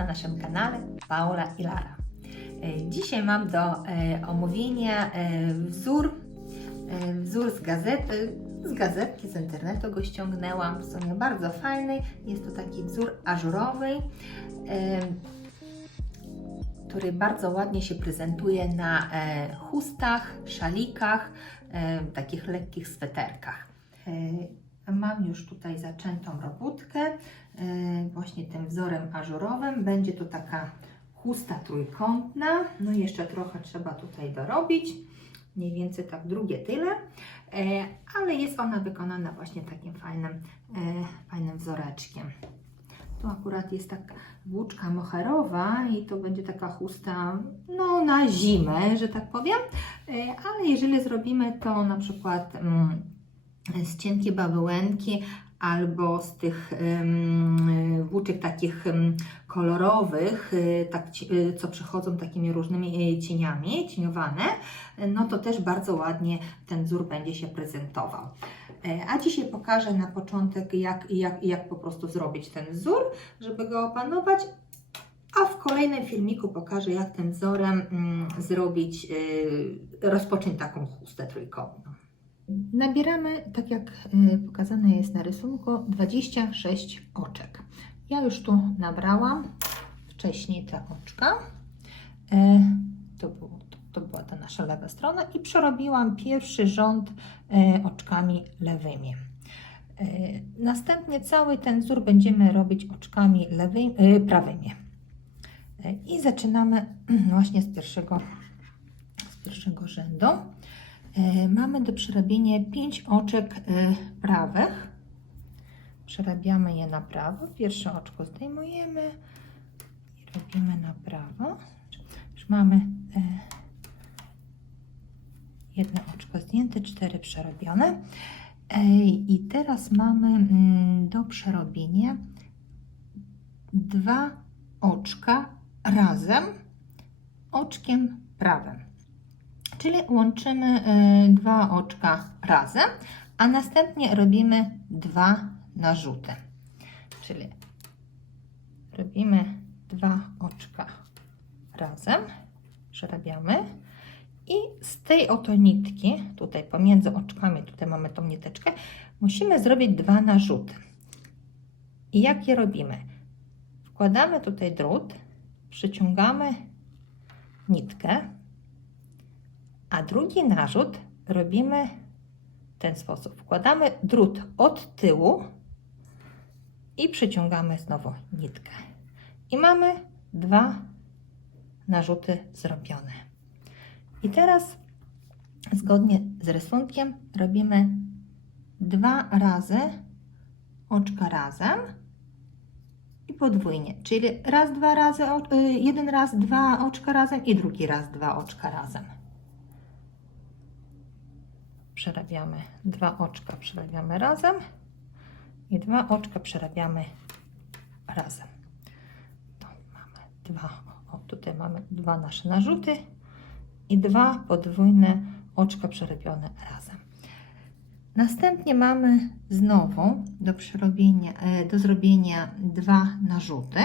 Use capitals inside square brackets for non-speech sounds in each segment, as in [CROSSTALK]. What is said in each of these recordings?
Na naszym kanale Paula i Lara. E, Dzisiaj mam do e, omówienia e, wzór, wzór z gazety, z gazetki, z internetu go ściągnęłam, w sumie bardzo fajny. Jest to taki wzór ażurowy, który bardzo ładnie się prezentuje na chustach, szalikach, takich lekkich sweterkach. Mam już tutaj zaczętą robótkę e, właśnie tym wzorem ażurowym. Będzie to taka chusta trójkątna. No i jeszcze trochę trzeba tutaj dorobić. Mniej więcej tak drugie tyle. E, Ale jest ona wykonana właśnie takim fajnym, e, fajnym wzoreczkiem. Tu akurat jest taka włóczka moherowa i to będzie taka chusta no, na zimę, że tak powiem. Ale jeżeli zrobimy to na przykład mm, z cienkiej bawełenki albo z tych włóczek takich em, kolorowych, y, tak, y, co przychodzą takimi różnymi cieniami, cieniowane, no to też bardzo ładnie ten wzór będzie się prezentował. E, A dzisiaj pokażę na początek, jak, jak, jak po prostu zrobić ten wzór, żeby go opanować. A w kolejnym filmiku pokażę, jak tym wzorem mm, zrobić, rozpocząć taką chustę trójkątną. Nabieramy, tak jak y, pokazane jest na rysunku, 26 oczek. Ja już tu nabrałam wcześniej te oczka. E, To, było, to była ta nasza lewa strona i przerobiłam pierwszy rząd e, oczkami lewymi. E, Następnie cały ten wzór będziemy robić oczkami lewymi, prawymi. I zaczynamy [CLEARS THROAT] właśnie z pierwszego, z pierwszego rzędu. E, Mamy do przerabienia 5 oczek e, prawych. Przerabiamy je na prawo. Pierwsze oczko zdejmujemy i robimy na prawo. Już mamy e, jedno oczko zdjęte, cztery przerobione. I teraz mamy mm, do przerobienia dwa oczka razem oczkiem prawym. Czyli łączymy y, dwa oczka razem, a następnie robimy dwa narzuty. Czyli robimy dwa oczka razem, przerabiamy i z tej oto nitki, tutaj pomiędzy oczkami, tutaj mamy tą niteczkę, musimy zrobić dwa narzuty. I jak je robimy? Wkładamy tutaj drut, przyciągamy nitkę, a drugi narzut robimy w ten sposób. Wkładamy drut od tyłu i przyciągamy znowu nitkę. I mamy dwa narzuty zrobione. I teraz zgodnie z rysunkiem robimy dwa razy oczka razem i podwójnie, czyli raz, dwa razy, y, jeden raz, dwa oczka razem i drugi raz, dwa oczka razem przerabiamy dwa oczka, przerabiamy razem i dwa oczka przerabiamy razem. To mamy dwa, o tutaj mamy dwa nasze narzuty i dwa podwójne oczka przerobione razem. Następnie mamy znowu do przerobienia, e, do zrobienia dwa narzuty.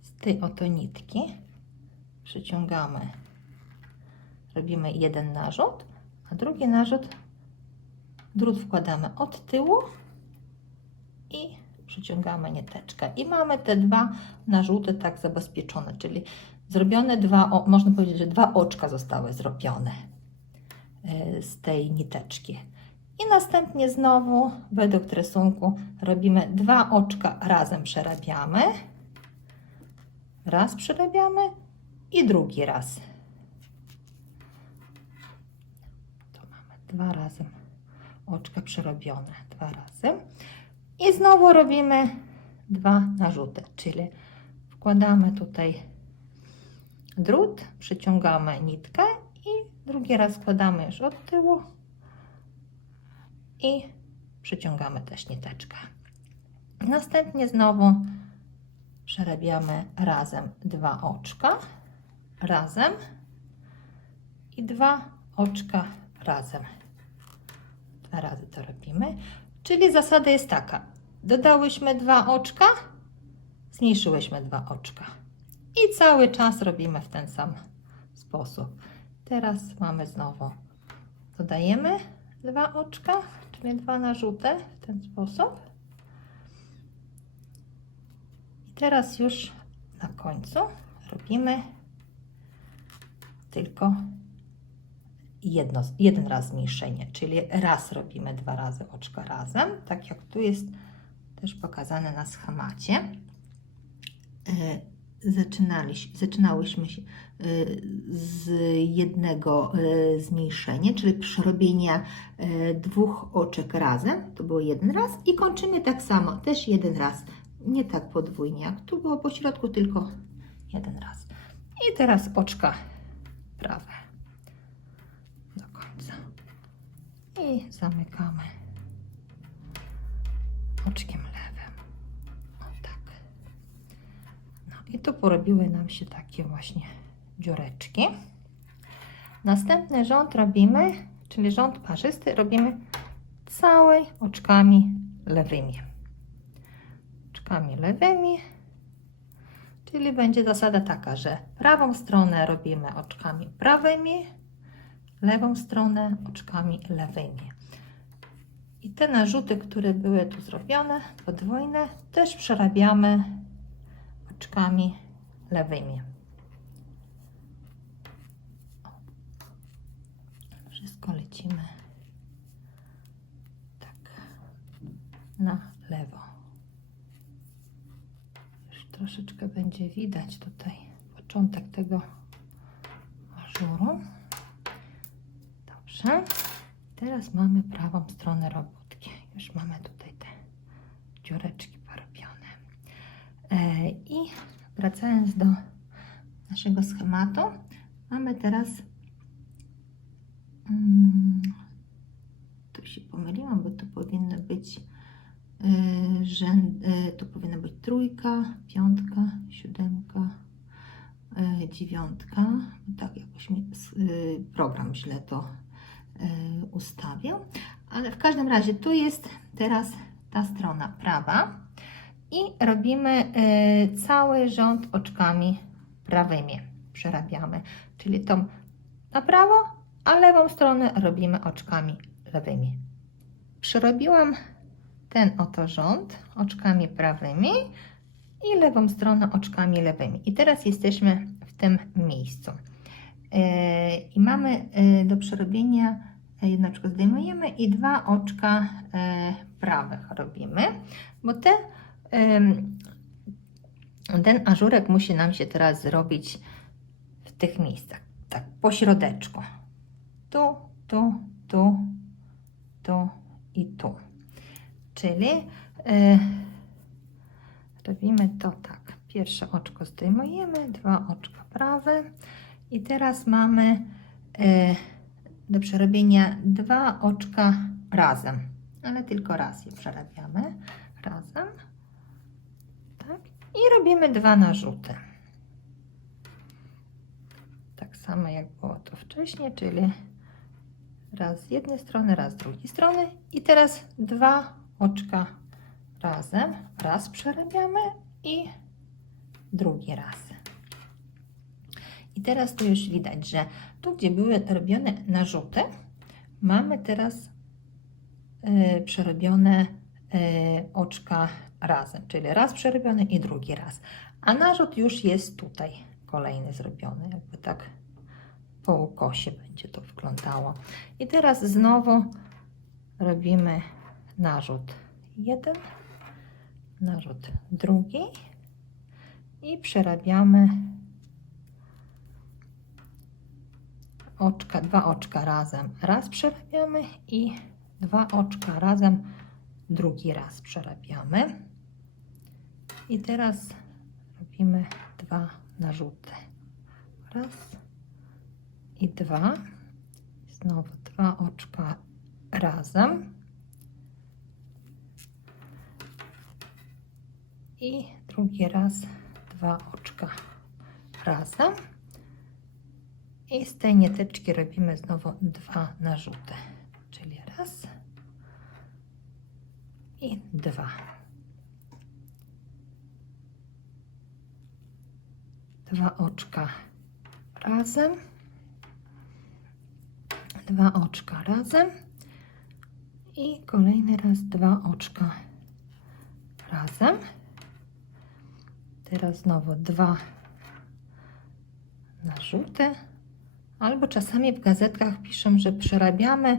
Z tej oto nitki przyciągamy robimy jeden narzut, a drugi narzut drut wkładamy od tyłu i przyciągamy nieteczkę. I mamy te dwa narzuty tak zabezpieczone, czyli zrobione dwa, można powiedzieć, że dwa oczka zostały zrobione y, z tej niteczki. I następnie znowu według rysunku robimy dwa oczka razem przerabiamy. Raz przerabiamy i drugi raz. To mamy dwa razy oczka przerobione, dwa razy. I znowu robimy dwa narzuty, czyli wkładamy tutaj drut, przyciągamy nitkę i drugi raz wkładamy już od tyłu i przyciągamy też niteczkę. Następnie znowu przerabiamy razem dwa oczka, razem i dwa oczka razem. Dwa razy to robimy. Czyli zasada jest taka. Dodałyśmy dwa oczka, zmniejszyłyśmy dwa oczka. I cały czas robimy w ten sam sposób. Teraz mamy znowu, dodajemy dwa oczka, czyli dwa narzuty w ten sposób. I teraz już na końcu robimy tylko jedno, jeden raz zmniejszenie, czyli raz robimy dwa razy oczka razem, tak jak tu jest też pokazane na schemacie. E, Zaczynaliśmy, zaczynałyśmy e, z jednego e, zmniejszenia, czyli przerobienia dwóch oczek razem, to było jeden raz i kończymy tak samo, też jeden raz, nie tak podwójnie jak tu było po środku, tylko jeden raz. I teraz oczka prawe do końca. I zamykamy oczkiem lewym. O tak. No i tu porobiły nam się takie właśnie dziureczki. Następny rząd robimy, czyli rząd parzysty, robimy całej oczkami lewymi. Oczkami lewymi, czyli będzie zasada taka, że prawą stronę robimy oczkami prawymi, lewą stronę oczkami lewymi. I te narzuty, które były tu zrobione, podwójne, też przerabiamy oczkami lewymi. Wszystko lecimy tak na lewo. Już troszeczkę będzie widać tutaj początek tego ażuru. Dobrze. Teraz mamy prawą stronę robótki. Już mamy tutaj te dziureczki porobione. E, I wracając do naszego schematu, mamy teraz. Mm, tu się pomyliłam, bo to powinno być e, rzęd, e, to powinna być trójka, piątka, siódemka, dziewiątka. Tak jakoś mi program źle to ustawię. Ale w każdym razie tu jest teraz ta strona prawa i robimy e, cały rząd oczkami prawymi. Przerabiamy, czyli tą na prawo, a lewą stronę robimy oczkami lewymi. Przerobiłam ten oto rząd oczkami prawymi i lewą stronę oczkami lewymi. I teraz jesteśmy w tym miejscu. E, I mamy do przerobienia jedno oczko zdejmujemy i dwa oczka e, prawych robimy, bo te, ten ażurek musi nam się teraz zrobić w tych miejscach, tak po środeczku. Tu, tu, tu, tu i tu. Czyli e, robimy to tak. Pierwsze oczko zdejmujemy, dwa oczka prawe i teraz mamy e, do przerobienia dwa oczka razem, ale tylko raz je przerabiamy razem. Tak? I robimy dwa narzuty. Tak samo jak było to wcześniej, czyli raz z jednej strony, raz z drugiej strony. I teraz dwa oczka razem. Raz przerabiamy i drugi raz. I teraz to już widać, że tu, gdzie były robione narzuty, mamy teraz y, przerobione y, oczka razem, czyli raz przerobiony i drugi raz. A narzut już jest tutaj kolejny zrobiony, jakby tak po ukosie będzie to wyglądało. I teraz znowu robimy narzut jeden, narzut drugi i przerabiamy oczka, dwa oczka razem. Raz przerabiamy i dwa oczka razem drugi raz przerabiamy. I teraz robimy dwa narzuty. Raz i dwa. Znowu dwa oczka razem. I drugi raz dwa oczka razem. I z tej nieteczki robimy znowu dwa narzuty. Czyli raz i dwa. Dwa oczka razem. Dwa oczka razem. I kolejny raz dwa oczka razem. Teraz znowu dwa na żółte. Albo czasami w gazetkach piszą, że przerabiamy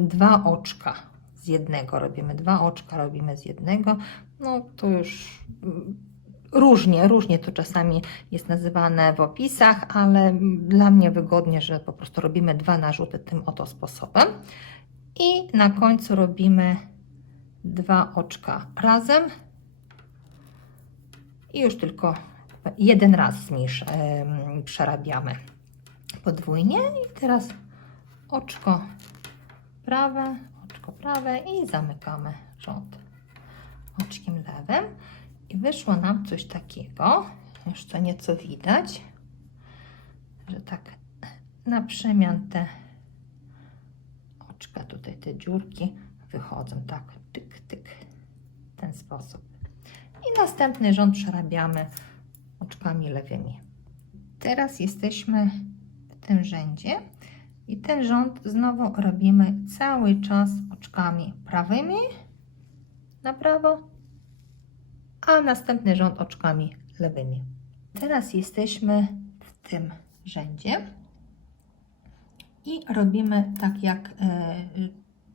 dwa oczka z jednego. Robimy dwa oczka, robimy z jednego. No to już mm, różnie, różnie to czasami jest nazywane w opisach, ale dla mnie wygodnie, że po prostu robimy dwa narzuty tym oto sposobem. I na końcu robimy dwa oczka razem i już tylko jeden raz zmniejsz, przerabiamy podwójnie i teraz oczko prawe, oczko prawe i zamykamy rząd oczkiem lewym i wyszło nam coś takiego, już co nieco widać, że tak na przemian te oczka, tutaj te dziurki wychodzą tak, tyk, tyk, w ten sposób. I następny rząd przerabiamy oczkami lewymi. Teraz jesteśmy tym rzędzie i ten rząd znowu robimy cały czas oczkami prawymi na prawo, a następny rząd oczkami lewymi. Teraz jesteśmy w tym rzędzie i robimy tak jak e,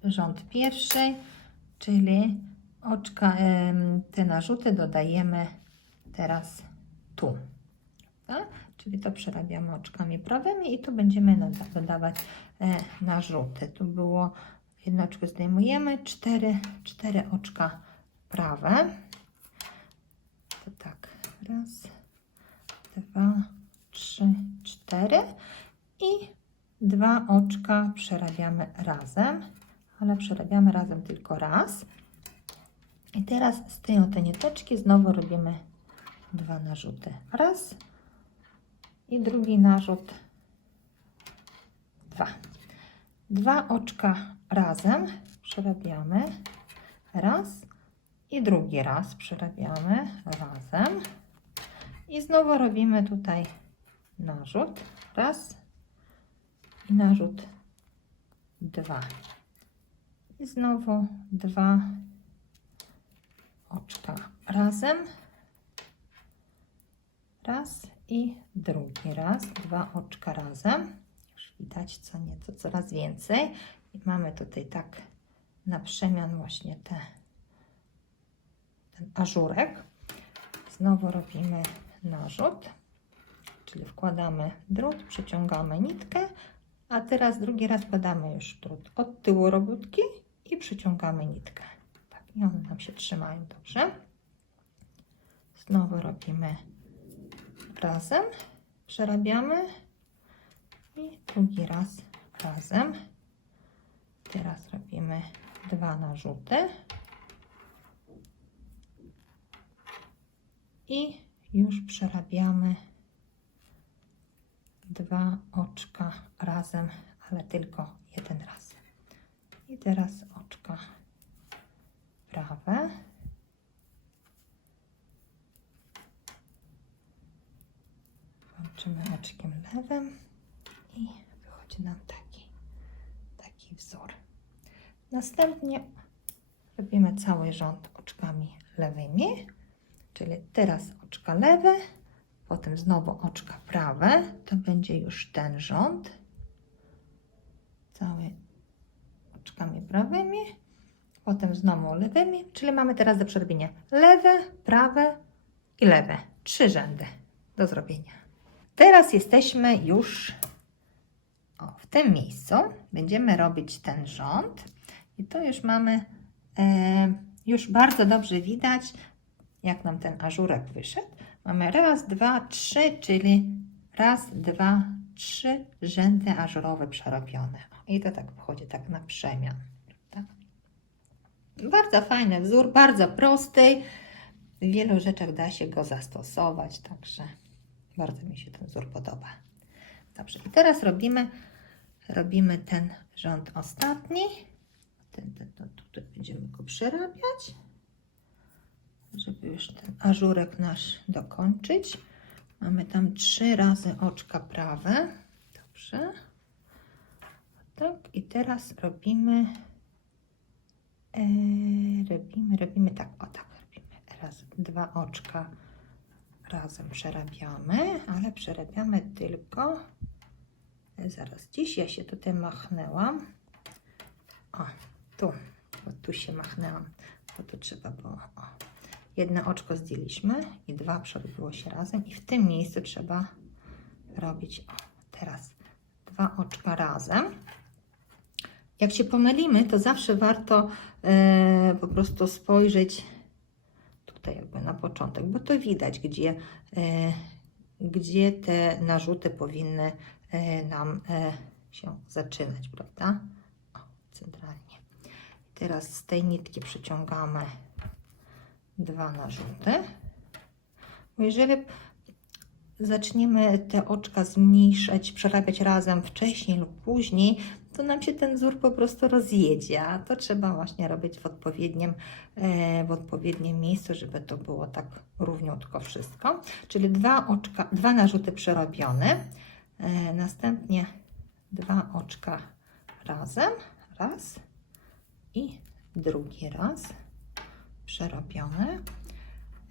rząd pierwszy, czyli oczka, em, te narzuty dodajemy teraz tu. Tak? Czyli to przerabiamy oczkami prawymi i tu będziemy dodawać e, narzuty. Tu było jedno oczko zdejmujemy, cztery, cztery oczka prawe. To tak, raz, dwa, trzy, cztery i dwa oczka przerabiamy razem, ale przerabiamy razem tylko raz. I teraz z tej oto znowu robimy dwa narzuty. Raz i drugi narzut. Dwa. Dwa oczka razem przerabiamy. Raz i drugi raz przerabiamy razem. I znowu robimy tutaj narzut. Raz i narzut. Dwa. I znowu dwa oczka razem. Raz i drugi raz. Dwa oczka razem. Już widać co nieco coraz więcej. I mamy tutaj tak na przemian właśnie te, ten ażurek. Znowu robimy narzut, czyli wkładamy drut, przeciągamy nitkę, a teraz drugi raz wkładamy już drut od tyłu robótki i przyciągamy nitkę. Tak, i one nam się trzymają dobrze. Znowu robimy razem, przerabiamy i drugi raz razem. Teraz robimy dwa narzuty i już przerabiamy dwa oczka razem, ale tylko jeden raz. I teraz oczka prawe. Oczkiem lewym i wychodzi nam taki, taki wzór. Następnie robimy cały rząd oczkami lewymi, czyli teraz oczka lewe, potem znowu oczka prawe, to będzie już ten rząd, cały oczkami prawymi, potem znowu lewymi, czyli mamy teraz do przerobienia lewe, prawe i lewe, trzy rzędy do zrobienia. Teraz jesteśmy już o, w tym miejscu. Będziemy robić ten rząd. I tu już mamy, e, już bardzo dobrze widać, jak nam ten ażurek wyszedł. Mamy raz, dwa, trzy, czyli raz, dwa, trzy rzędy ażurowe przerobione. I to tak wychodzi tak na przemian. prawda? Bardzo fajny wzór, bardzo prosty. W wielu rzeczach da się go zastosować, także bardzo mi się ten wzór podoba. Dobrze, i teraz robimy, robimy ten rząd ostatni. ten, ten, no tutaj będziemy go przerabiać, żeby już ten ażurek nasz dokończyć. Mamy tam trzy razy oczka prawe. Dobrze. Tak, i teraz robimy, e, robimy, robimy tak, o tak, robimy raz, dwa oczka razem przerabiamy, ale przerabiamy tylko, zaraz, gdzieś ja się tutaj machnęłam, o, tu, bo tu się machnęłam, bo tu trzeba było, o, jedno oczko zdjęliśmy i dwa przerobiło się razem i w tym miejscu trzeba robić, o, teraz dwa oczka razem, jak się pomylimy, to zawsze warto e, po prostu spojrzeć tutaj jakby na początek, bo to widać, gdzie, e, gdzie te narzuty powinny e, nam e, się zaczynać, prawda? O, centralnie. Teraz z tej nitki przyciągamy dwa narzuty. Jeżeli zaczniemy te oczka zmniejszać, przerabiać razem wcześniej lub później, to nam się ten wzór po prostu rozjedzie, a to trzeba właśnie robić w odpowiednim, e, w odpowiednim miejscu, żeby to było tak równiutko wszystko. Czyli dwa oczka, dwa narzuty przerobione, e, następnie dwa oczka razem, raz i drugi raz przerobione.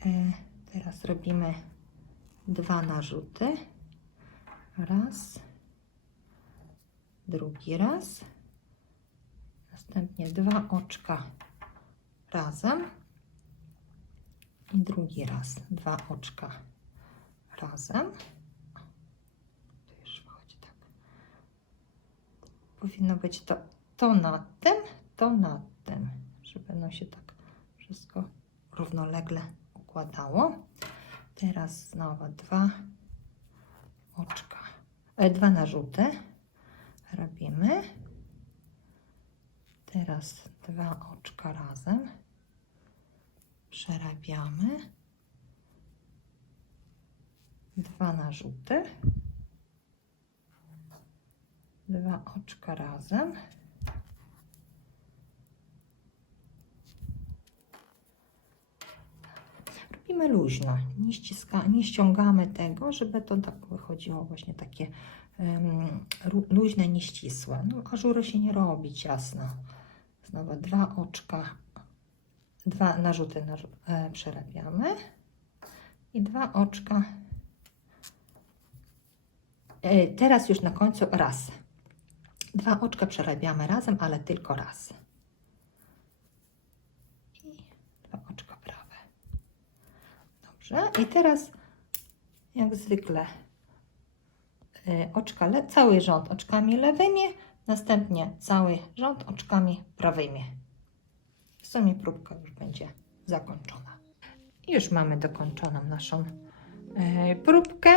E, Teraz robimy dwa narzuty. Raz, drugi raz. Następnie dwa oczka razem. I drugi raz dwa oczka razem. Tu już wychodzi tak. Powinno być to, to nad tym, to nad tym, żeby no się tak wszystko równolegle układało. Teraz znowu dwa oczka, e, dwa narzuty robimy. Teraz dwa oczka razem przerabiamy. Dwa narzuty. Dwa oczka razem. Robimy luźno, nie, ściska, nie ściągamy tego, żeby to tak wychodziło właśnie takie um, luźne, nieścisłe. No, ażury się nie robi ciasno. Znowu dwa oczka, dwa narzuty narzu e, przerabiamy i dwa oczka. E, teraz już na końcu raz. Dwa oczka przerabiamy razem, ale tylko raz. I dwa oczka prawe. Dobrze. I teraz, jak zwykle, y, oczka le- cały rząd oczkami lewymi, następnie cały rząd oczkami prawymi. W sumie próbka już będzie zakończona. Już mamy dokończoną naszą y, próbkę.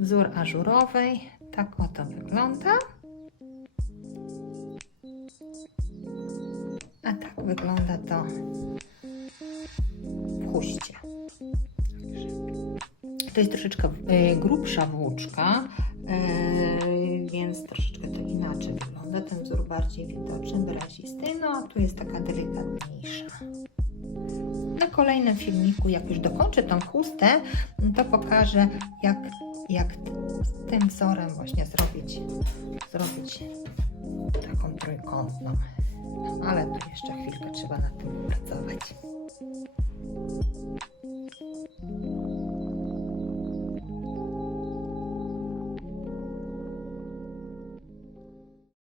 Wzór ażurowy. Tak oto wygląda. A tak wygląda to To jest troszeczkę e, grubsza włóczka, e, więc troszeczkę to inaczej wygląda. Ten wzór bardziej widoczny, wyrazisty, no a tu jest taka delikatniejsza. Na kolejnym filmiku, jak już dokończę tą chustę, to pokażę, jak, jak tym wzorem właśnie zrobić, zrobić taką trójkątną. Ale tu jeszcze chwilkę trzeba nad tym pracować.